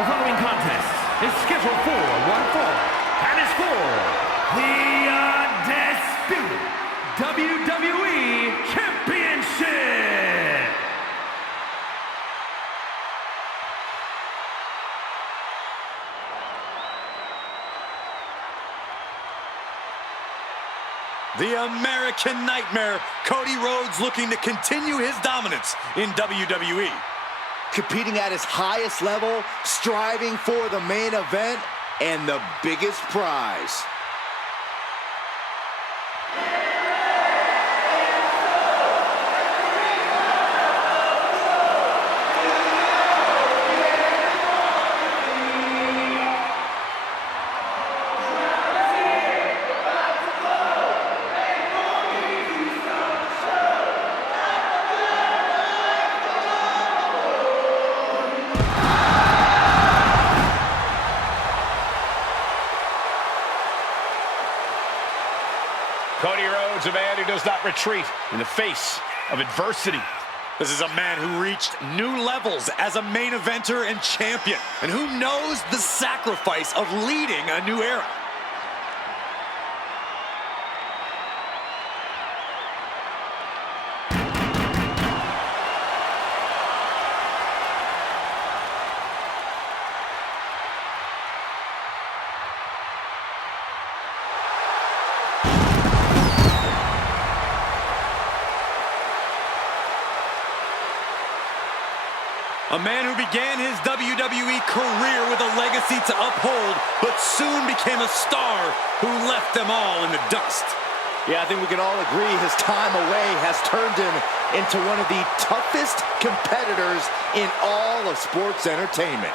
The following contest is scheduled for one fall and is for the undisputed WWE Championship. The American Nightmare, Cody Rhodes, looking to continue his dominance in WWE. Competing at his highest level, striving for the main event and the biggest prize. Cody Rhodes, a man who does not retreat in the face of adversity. This is a man who reached new levels as a main eventer and champion, and who knows the sacrifice of leading a new era. A man who began his WWE career with a legacy to uphold, but soon became a star who left them all in the dust. Yeah, I think we can all agree his time away has turned him into one of the toughest competitors in all of sports entertainment.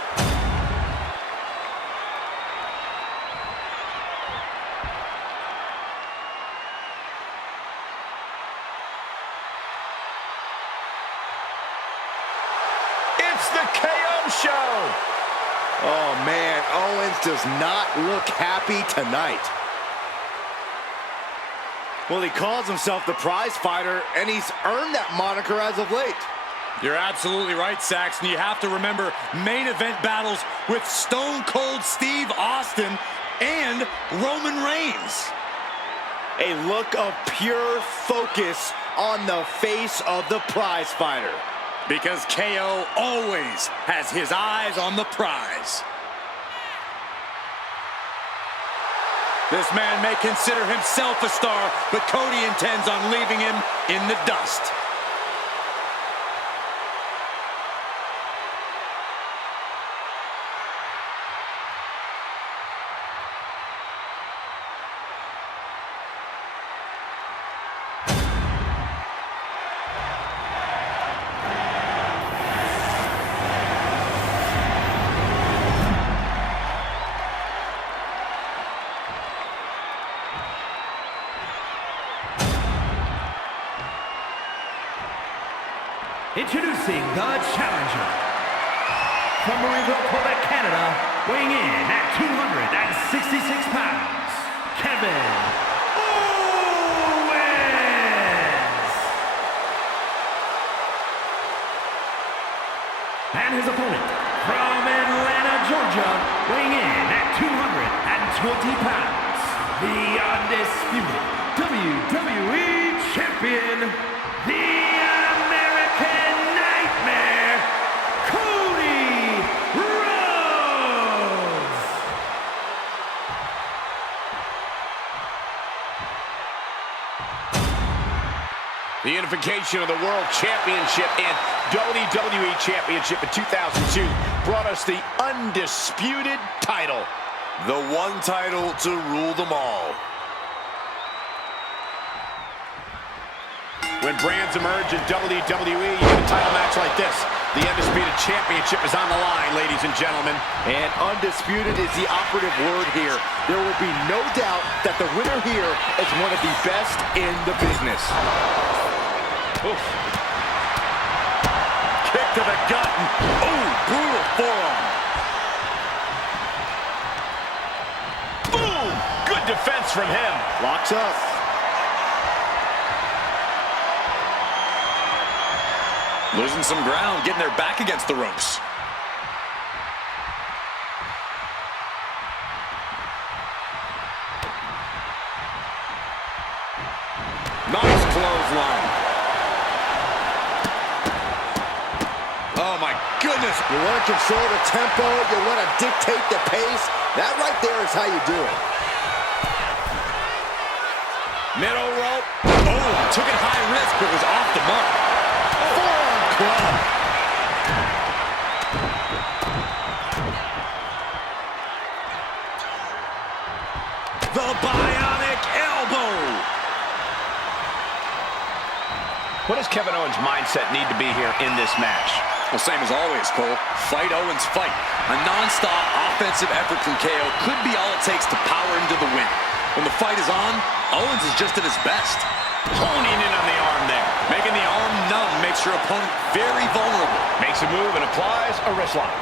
It's the KO show. Oh man, Owens does not look happy tonight. Well, he calls himself the prize fighter, and he's earned that moniker as of late. You're absolutely right, Saxton. You have to remember main event battles with Stone Cold Steve Austin and Roman Reigns. A look of pure focus on the face of the prize fighter. Because KO always has his eyes on the prize. This man may consider himself a star, but Cody intends on leaving him in the dust. Introducing the challenger. From Marieville, Quebec, Canada, weighing in at 266 pounds, Kevin Owens. And his opponent, from Atlanta, Georgia, weighing in at 220 pounds, the undisputed WWE Champion, the American Nightmare, Cody Rhodes. The unification of the World Championship and WWE Championship in 2002 brought us the undisputed title. The one title to rule them all. When brands emerge in WWE, you get a title match like this. The Undisputed Championship is on the line, ladies and gentlemen. And undisputed is the operative word here. There will be no doubt that the winner here is one of the best in the business. Oof. Kick to the gut. Oh, brutal forearm. Boom! Good defense from him. Locks up. Losing some ground, getting their back against the ropes. clothesline. Oh, my goodness. You want to control the tempo. You want to dictate the pace. That right there is how you do it. Middle rope. Oh, took it high risk, but was off the mark. Forearm club. The bionic elbow. What does Kevin Owens' mindset need to be here in this match? Well, same as always, Cole. Fight Owens, fight. A non-stop offensive effort from KO could be all it takes to power him to the win. When the fight is on, Owens is just at his best. Honing in on the arm there. Making the arm numb makes your opponent very vulnerable. Makes a move and applies a wrist lock.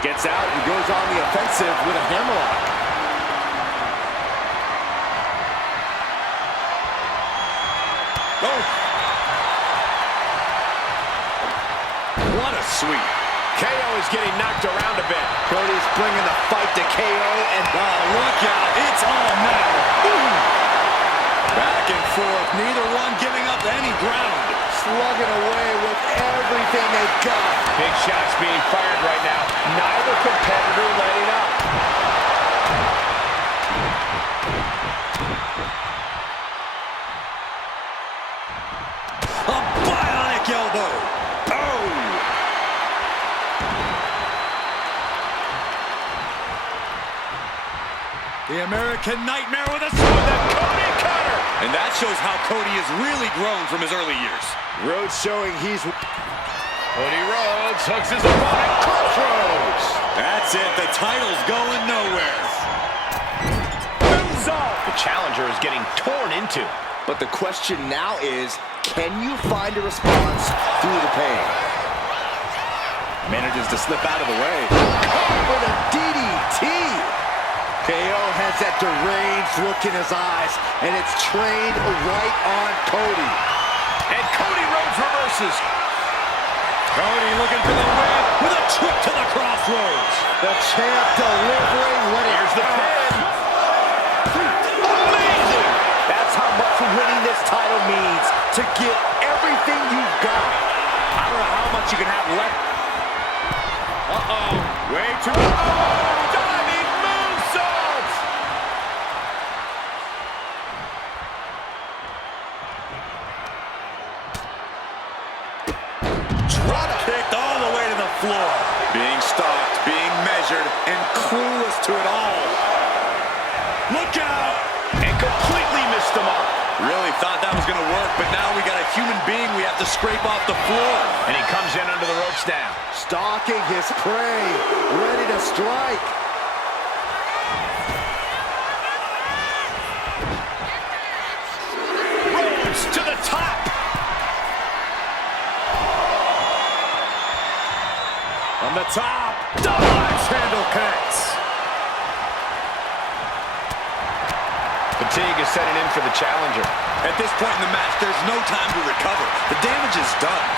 Gets out and goes on the offensive with a hammerlock. Oh! What a sweep. KO is getting knocked around a bit. Cody's bringing the fight to KO, and Look out, it's on now. Ooh. Back and forth, neither one giving up any ground. slugging away with everything they've got. Big shots being fired right now. Neither competitor letting up. A bionic elbow. Oh! The American Nightmare with a Cody cutter. And that shows how Cody has really grown from his early years. Rhodes showing he's... Cody Rhodes hooks his opponent. Crossroads. That's it. The title's going nowhere. The challenger is getting torn into. But the question now is, can you find a response through the pain? Manages to slip out of the way. Caught with a DDT. KO has that deranged look in his eyes, and it's trained right on Cody. And Cody Rhodes reverses. Cody looking for the win with a trip to the crossroads. The champ delivering what it Here's the pin. Amazing! That's how much winning this title means, to give everything you've got. I don't know how much you can have left. Uh-oh. Way too... Oh, diving moonsault! Drop kicked all the way to the floor. Being stalked, being measured, and clueless to it all. Look out! And completely missed the mark. Really thought that was going to work, but now we got a human being we have to scrape off the floor. And he comes in under the ropes down. Stalking his prey, ready to strike. Rhodes to the top. On the top, double axe handle connects. Fatigue is setting in for the challenger. At this point in the match, there's no time to recover. The damage is done.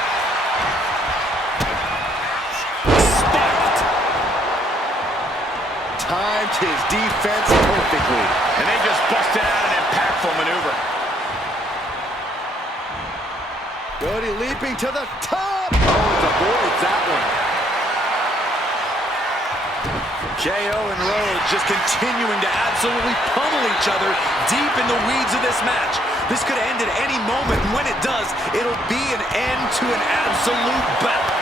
Spiked. Timed his defense perfectly. And they just busted out an impactful maneuver. Cody leaping to the top. Oh, it avoids that one. KO and Rhodes just continuing to absolutely pummel each other deep in the weeds of this match. This could end at any moment, and when it does, it'll be an end to an absolute battle.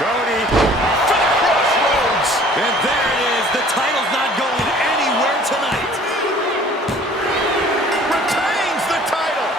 Cody For the crossroads. and there it is. The title's not going anywhere tonight. Retains the title.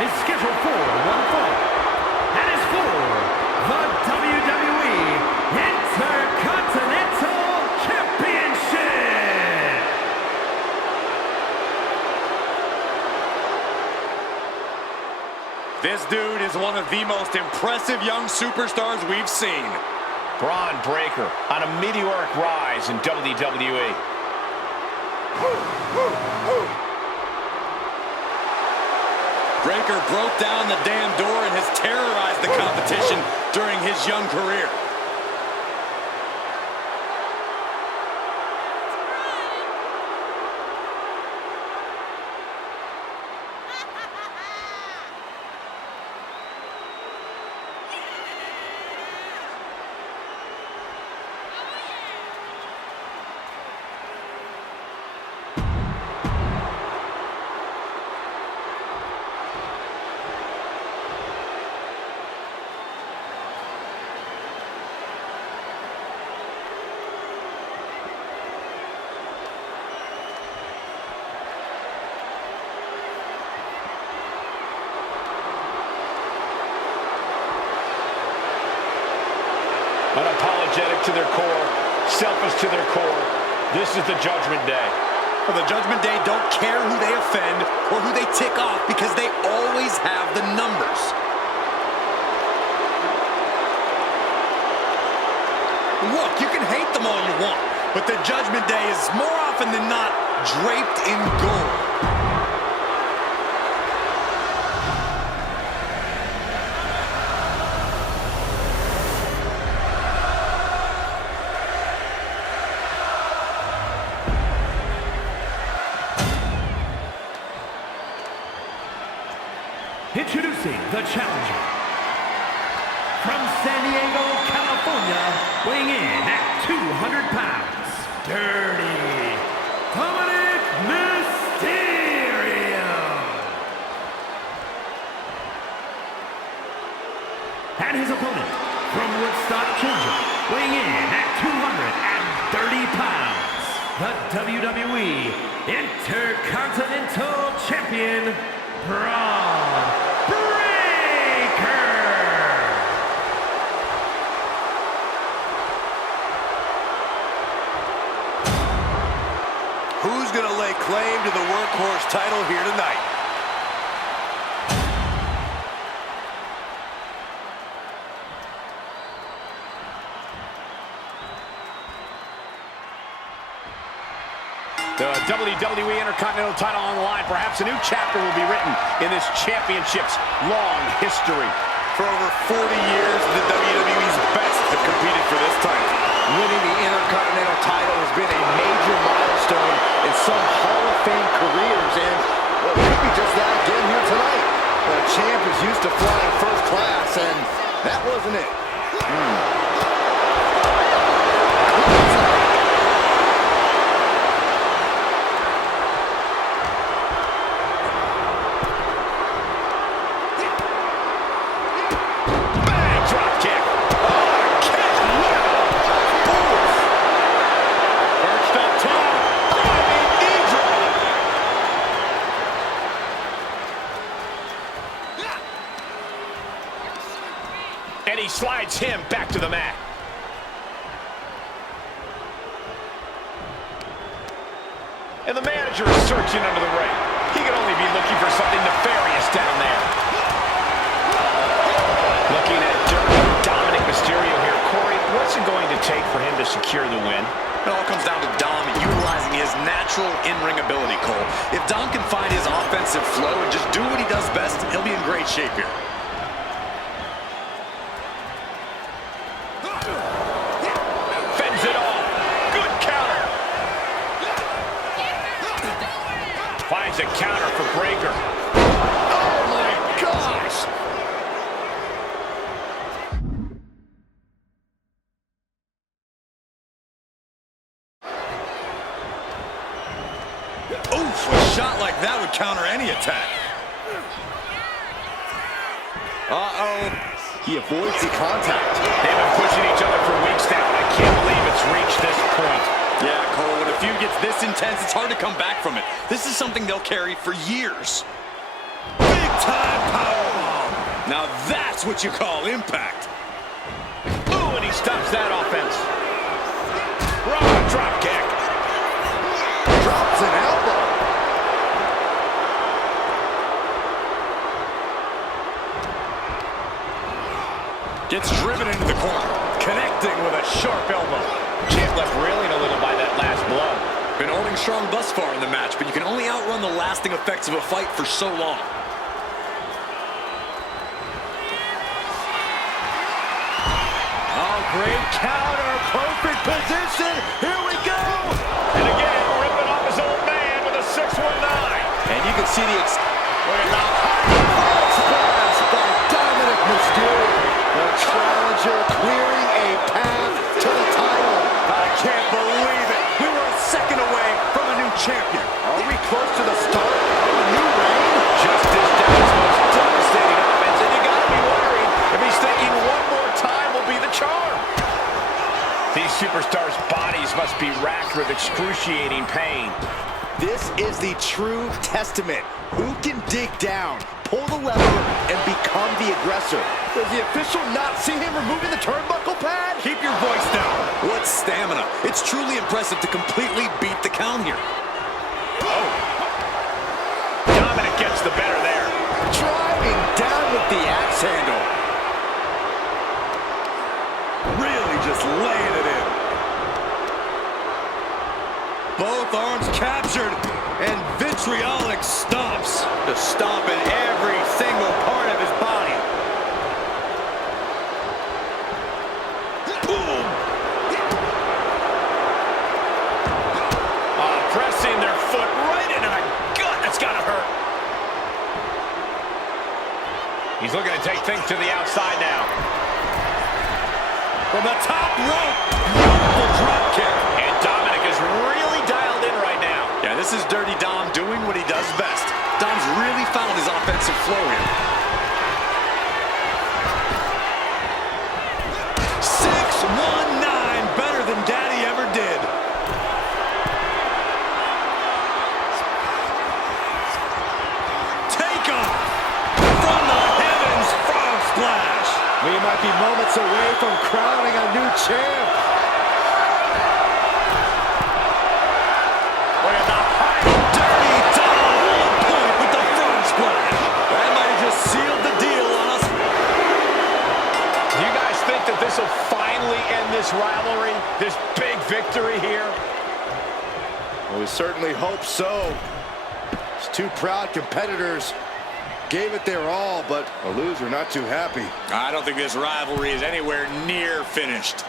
is scheduled for one fall. That is for the WWE Intercontinental Championship. This dude is one of the most impressive young superstars we've seen. Braun Breaker on a meteoric rise in WWE. Breaker broke down the damn door and has terrorized the competition during his young career. Unapologetic to their core, selfish to their core. This is the Judgment Day. Well, the Judgment Day don't care who they offend or who they tick off because they always have the numbers. Look, you can hate them all you want, but the Judgment Day is more often than not draped in gold. Introducing the challenger. From San Diego, California, weighing in at 200 pounds, Dirty Dominic Mysterio. And his opponent, from Woodstock, Georgia, weighing in at 230 pounds, the WWE Intercontinental Champion, Braun Breaker. Who's going to lay claim to the workhorse title here tonight? The WWE Intercontinental title on the line. Perhaps a new chapter will be written in this championship's long history. For over 40 years, the WWE's best have competed for this title. Winning the Intercontinental title has been a major milestone in some Hall of Fame careers, and well, it could be just that again here tonight. The champ is used to flying first class, and that wasn't it. And he slides him back to the mat. And the manager is searching under the ring. He can only be looking for something nefarious down there. Looking at Dirty Dominic Mysterio here. Corey, what's it going to take for him to secure the win? It all comes down to Dom utilizing his natural in-ring ability, Cole. If Dom can find his offensive flow and just do what he does best, he'll be in great shape here. Fends it off. Good counter. Finds a counter for Breaker. Oh my gosh! Oof, a shot like that would counter any attack. Uh-oh. He avoids the contact. They've been pushing each other for weeks now, and I can't believe it's reached this point. Yeah, Cole, when a feud gets this intense, it's hard to come back from it. This is something they'll carry for years. Big Big-time powerbomb. Now that's what you call impact. Ooh, and he stops that offense. Raw drop kick. Drops an elbow. Gets driven into the corner. Connecting with a sharp elbow. Champ left reeling a little by that last blow. Been holding strong thus far in the match, but you can only outrun the lasting effects of a fight for so long. Oh, great counter. Perfect position. Here we go. And again, ripping off his old man with a 619. And you can see the... Look at that. Splash by Dominic Mysterio. The challenger clearing a path to the title. I can't believe it. We were a second away from a new champion. Are we close to the start of a new reign? Just as Dow's most devastating offense, and you gotta be worried if he's thinking one more time will be the charm. These superstars' bodies must be racked with excruciating pain. This is the true testament. Who can dig down, pull the lever, and become the aggressor? Does the official not see him removing the turnbuckle pad? Keep your voice down. What stamina. It's truly impressive to completely beat the count here. Oh. Dominic gets the better there. Driving down with the axe handle. Really just laying it in. Both arms captured, and vitriolic stomps to stomp in every single part of his body. Boom! Pressing their foot right into the gut. That's gotta hurt. He's looking to take things to the outside now. From the top rope, beautiful drop kick. And Dominic is really dialed in right now. Yeah, this is Dirty Dom doing what he does best. Dom's really found his offensive flow here. 619, better than Daddy ever did. Take off from the heavens, frog splash. We might be moments away from crowning a new champ. Look at the height. Dirty Dom on point with the frog splash. That might have just sealed the deal on us. Do you guys think that this will finally end this rivalry? This big victory here? Well, we certainly hope so. These two proud competitors gave it their all, but a loser not too happy. I don't think this rivalry is anywhere near finished.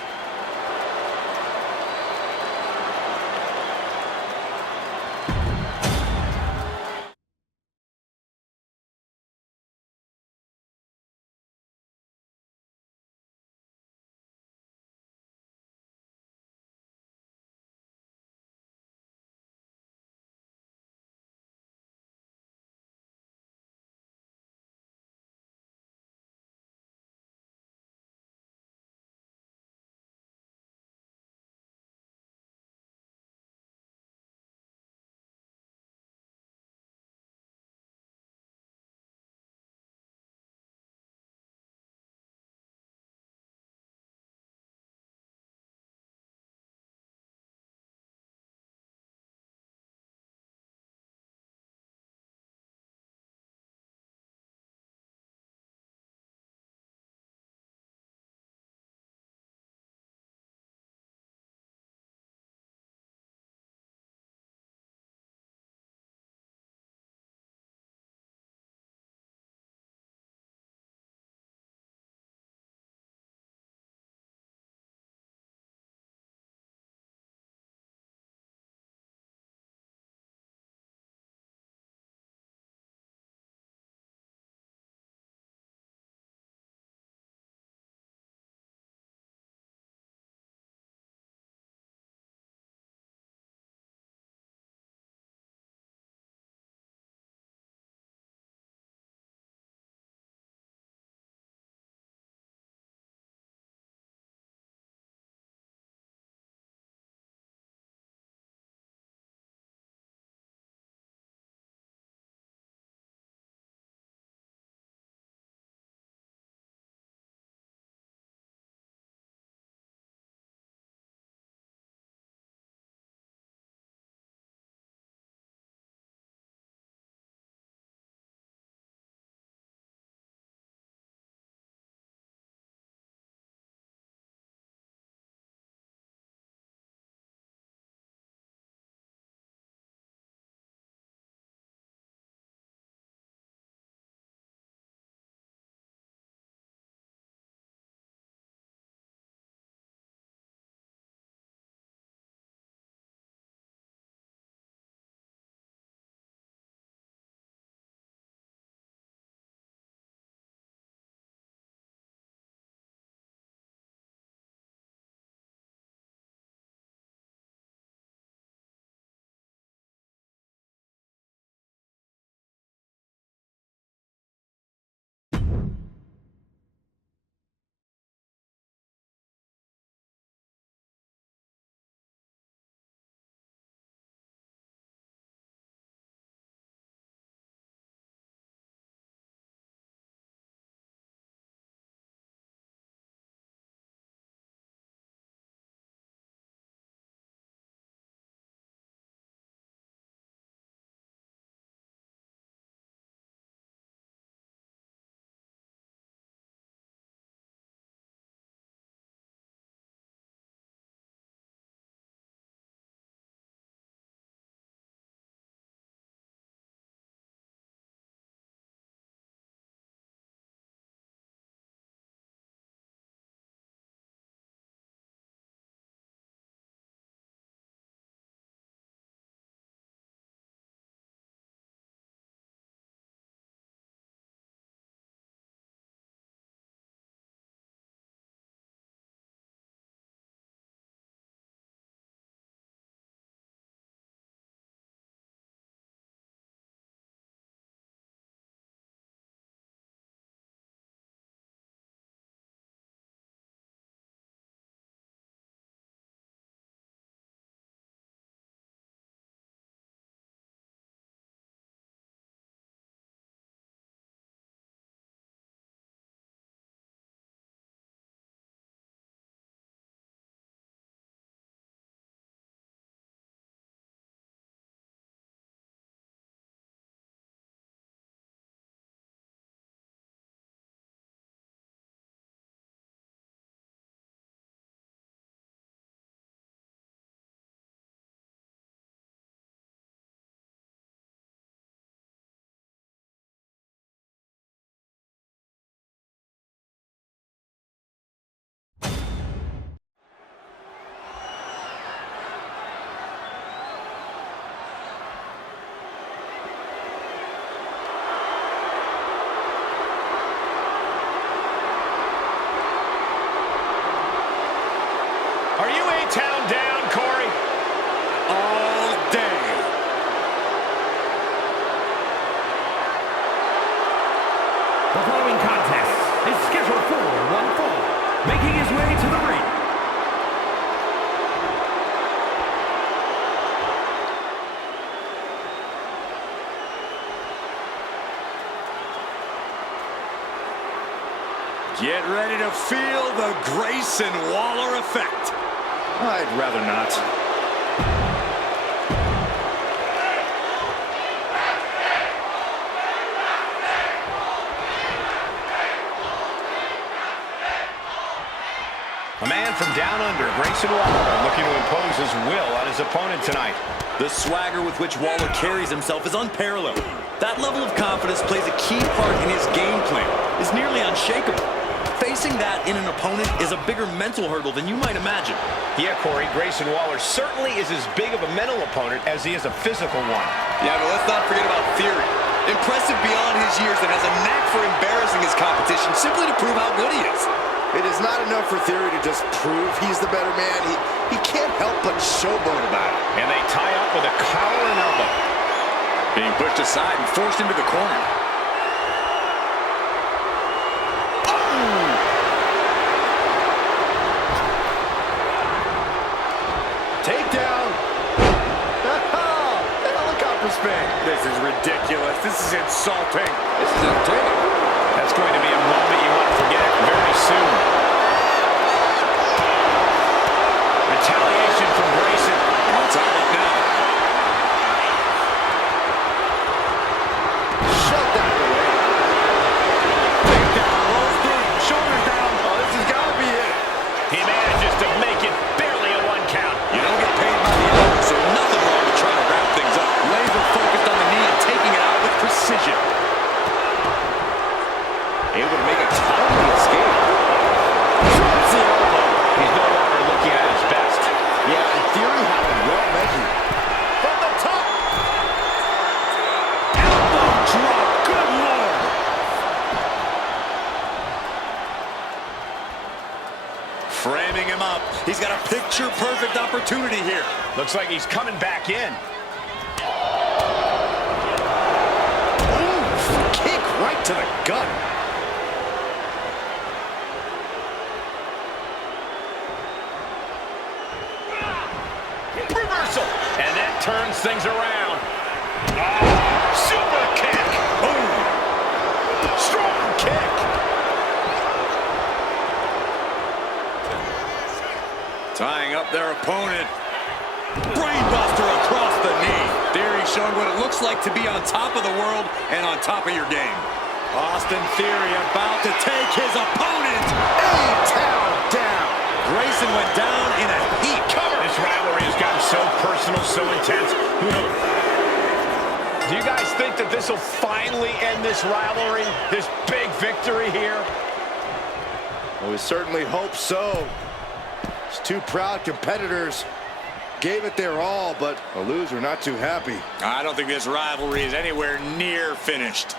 Are you A-Town down, Corey? All day. The following contest is scheduled for one fall, making his way to the ring. Get ready to feel the Grayson Waller effect. I'd rather not. A man from down under, Grayson Waller, looking to impose his will on his opponent tonight. The swagger with which Waller carries himself is unparalleled. That level of confidence plays a key part in his game plan. It's nearly unshakable. Facing that in an opponent is a bigger mental hurdle than you might imagine. Yeah, Corey, Grayson Waller certainly is as big of a mental opponent as he is a physical one. Yeah, but let's not forget about Theory. Impressive beyond his years and has a knack for embarrassing his competition simply to prove how good he is. It is not enough for Theory to just prove he's the better man. He can't help but showboat about it. And they tie up with a collar and elbow. Being pushed aside and forced into the corner. Takedown. Helicopter spin. This is ridiculous. This is insulting. This is entertaining. That's going to be a moment you want to forget very soon. Retaliation from Grayson. On top up now. Shut that away. Takedown, rolls through, shoulders down. Oh, this has got to be it. He manages to make it barely a 1 count. You don't get paid by the hour, so nothing wrong with trying to wrap things up. Laser focused on the knee and taking it out with precision. Able to make a timely escape. Drops the elbow. He's no longer looking at his best. Yeah, in theory, had it well measured. From the top. Elbow drop. Good Lord. Framing him up. He's got a picture-perfect opportunity here. Looks like he's coming back in. Ooh, kick right to the gut. Reversal. And that turns things around. Super kick. Boom. Strong kick. Tying up their opponent. Brainbuster across the knee. Theory showing what it looks like to be on top of the world and on top of your game. Austin Theory about to take his opponent. A-Town down. Grayson went down in a heat. Cover. This rivalry has gotten so personal, so intense. Do you guys think that this will finally end this rivalry? This big victory here? Well, we certainly hope so. These two proud competitors gave it their all, but the loser not too happy. I don't think this rivalry is anywhere near finished.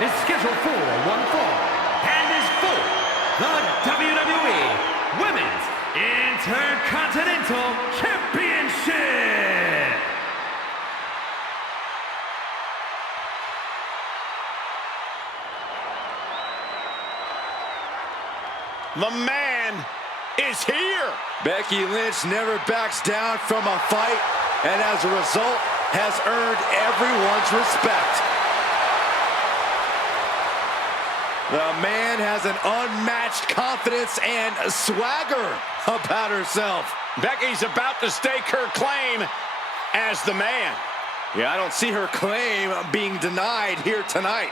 is scheduled for one fall and is for the WWE Women's Intercontinental Championship. The man is here. Becky Lynch never backs down from a fight, and as a result, has earned everyone's respect. The man has an unmatched confidence and swagger about herself. Becky's about to stake her claim as the man. Yeah, I don't see her claim being denied here tonight.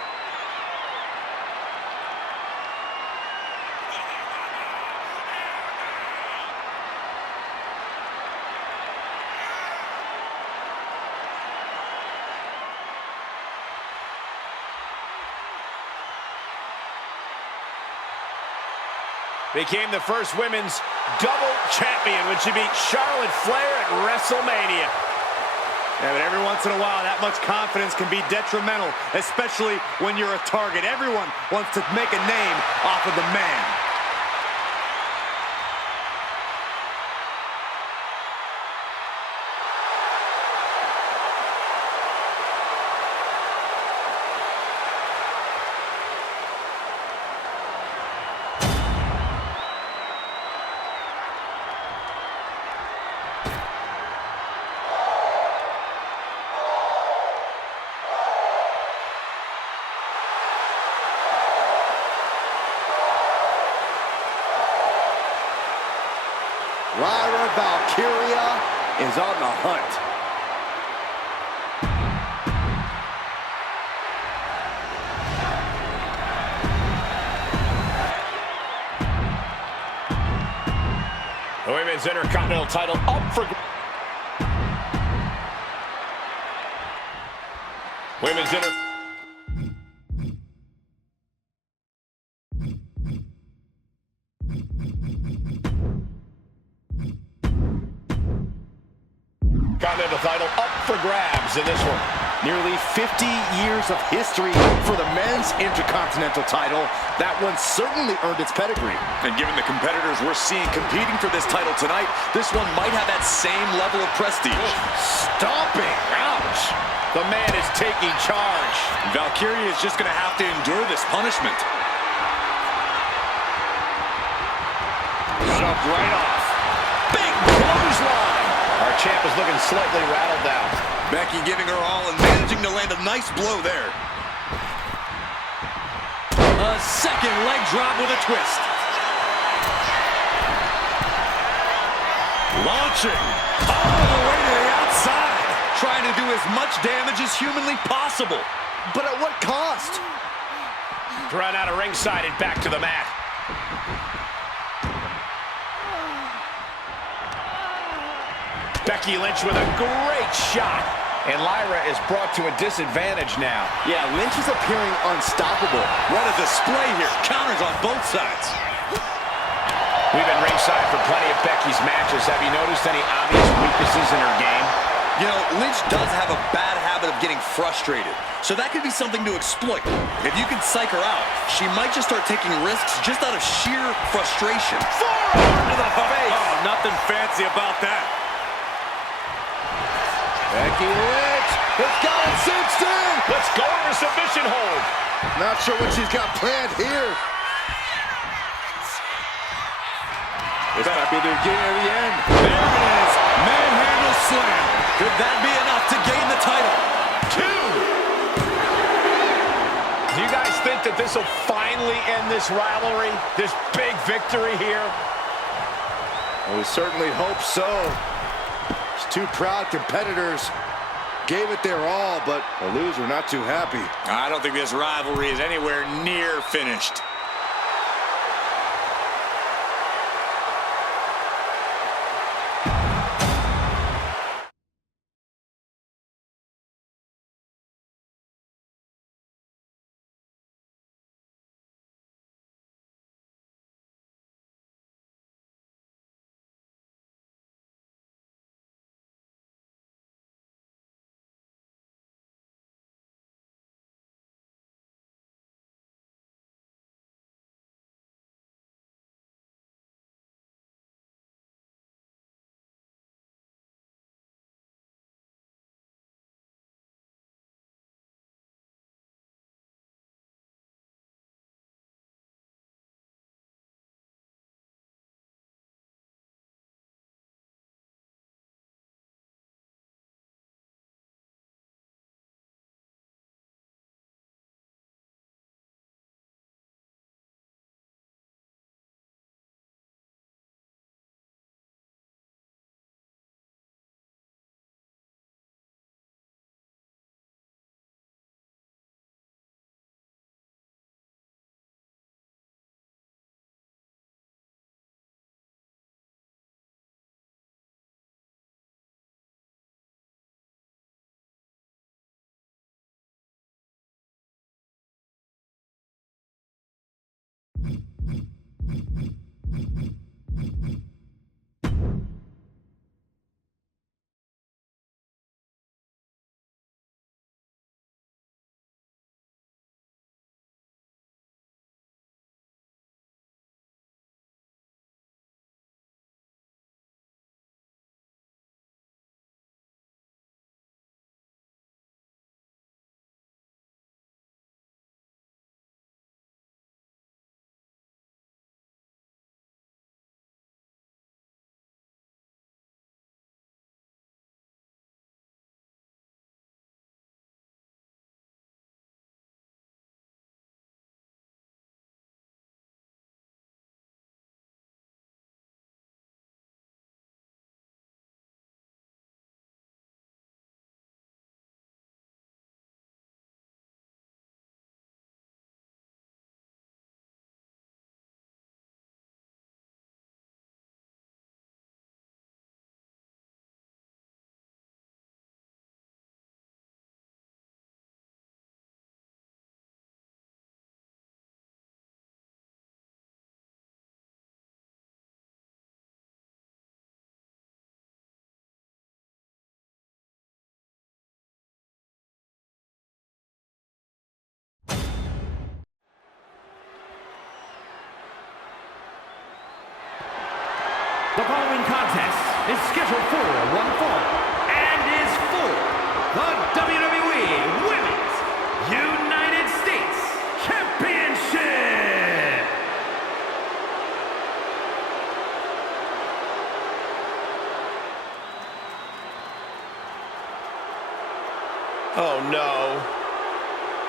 Became the first women's double champion when she beat Charlotte Flair at WrestleMania. Yeah, but every once in a while, that much confidence can be detrimental, especially when you're a target. Everyone wants to make a name off of the man. Lyra Valkyria is on the hunt. The Women's Intercontinental title up for... Women's Inter... Continental title up for grabs in this one. Nearly 50 years of history for the men's Intercontinental title. That one certainly earned its pedigree. And given the competitors we're seeing competing for this title tonight, this one might have that same level of prestige. Stomping. Ouch. The man is taking charge. Valkyria is just going to have to endure this punishment. Shoved right off. Big clothesline. Our champ is looking slightly rattled down. Becky giving her all and managing to land a nice blow there. A second leg drop with a twist. Launching all the way to the outside. Trying to do as much damage as humanly possible. But at what cost? Run out of ringside and back to the mat. Becky Lynch with a great shot. And Lyra is brought to a disadvantage now. Yeah, Lynch is appearing unstoppable. What a display here. Counters on both sides. We've been ringside for plenty of Becky's matches. Have you noticed any obvious weaknesses in her game? You know, Lynch does have a bad habit of getting frustrated. So that could be something to exploit. If you can psych her out, she might just start taking risks just out of sheer frustration. Forearm to the face. Oh, nothing fancy about that. Becky Lynch has got it cinched in. Let's go to a submission hold. Not sure what she's got planned here. This might be the beginning of the end. There it is. Manhandle slam. Could that be enough to gain the title? 2. Do you guys think that this will finally end this rivalry? This big victory here? Well, we certainly hope so. These two proud competitors gave it their all, but the loser not too happy. I don't think this rivalry is anywhere near finished. scheduled for one fall and is for the WWE Women's United States Championship. Oh, no.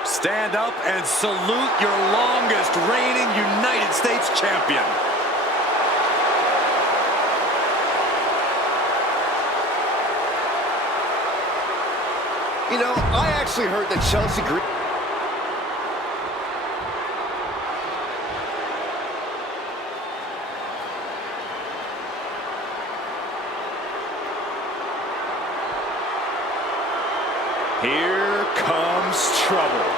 Stand up and salute your longest reigning United States champion. You know, I actually heard that Chelsea Green... Here comes trouble.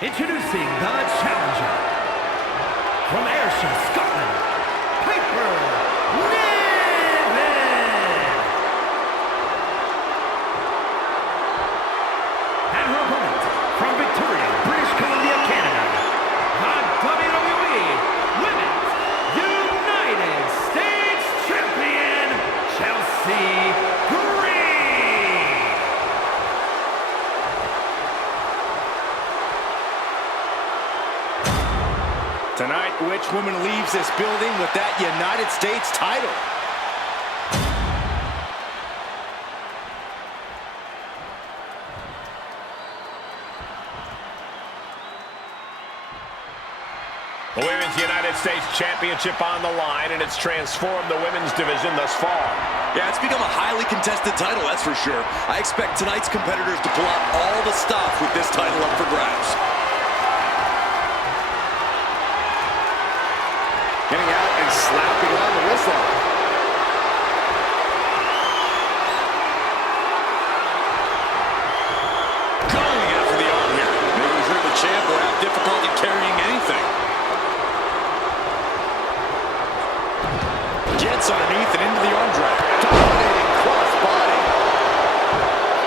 Introducing the challenger from Ayrshire, Scotland, Piper Niven. And her opponent from Victoria, British Columbia, Canada, the WWE Women's United States Champion, Chelsea Green. Tonight, which woman leaves this building with that United States title? The Women's United States Championship on the line, and it's transformed the women's division thus far. Yeah, it's become a highly contested title, that's for sure. I expect tonight's competitors to pull out all the stops with this title up for grabs. Getting out and slapping on the whistle. Going after the arm here. Making sure the champ will have difficulty carrying anything. Gets underneath and into the arm drag. Dominating cross body.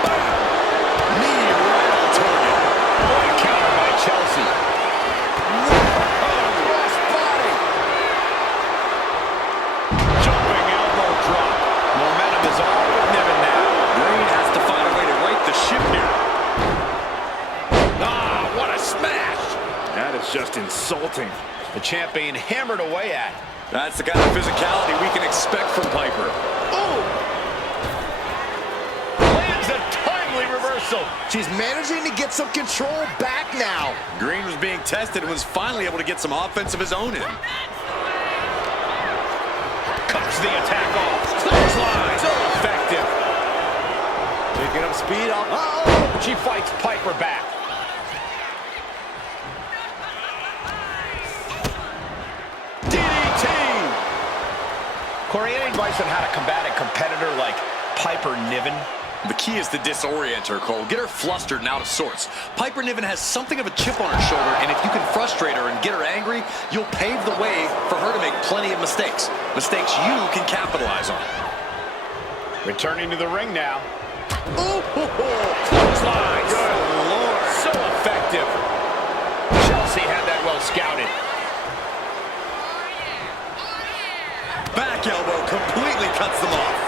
Bam! Knee right on target. What a counter by Chelsea. Cross body. Jumping elbow drop. Momentum is all with Niven now. Green has to find a way to right the ship here. Ah, what a smash. That is just insulting. The champ being hammered away at. That's the kind of physicality we can expect from Piper. Ooh! Lands a timely reversal. She's managing to get some control back now. Green was being tested and was finally able to get some offense of his own in. Cuts the attack off. Clothesline. So effective. Picking up speed off. Uh-oh! She fights Piper back. Corey, any advice on how to combat a competitor like Piper Niven? The key is to disorient her, Cole. Get her flustered and out of sorts. Piper Niven has something of a chip on her shoulder, and if you can frustrate her and get her angry, you'll pave the way for her to make plenty of mistakes. Mistakes you can capitalize on. Returning to the ring now. Ooh, Clothesline. good Lord. So effective. Chelsea had that well scouted. Back elbow completely cuts them off.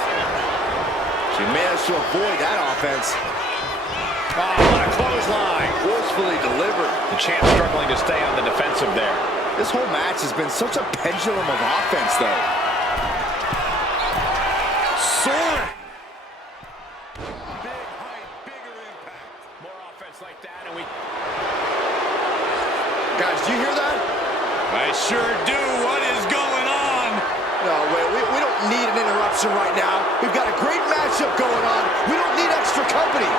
She managed to avoid that offense. Oh, what a clothesline. Forcefully delivered. The champ struggling to stay on the defensive there. This whole match has been such a pendulum of offense, though. Soaring. Big height, bigger impact. More offense like that, and we... Guys, do you hear that? I sure do. What is going on? No, wait, we don't need an interruption right now. We've got a great matchup going on. We don't need extra company.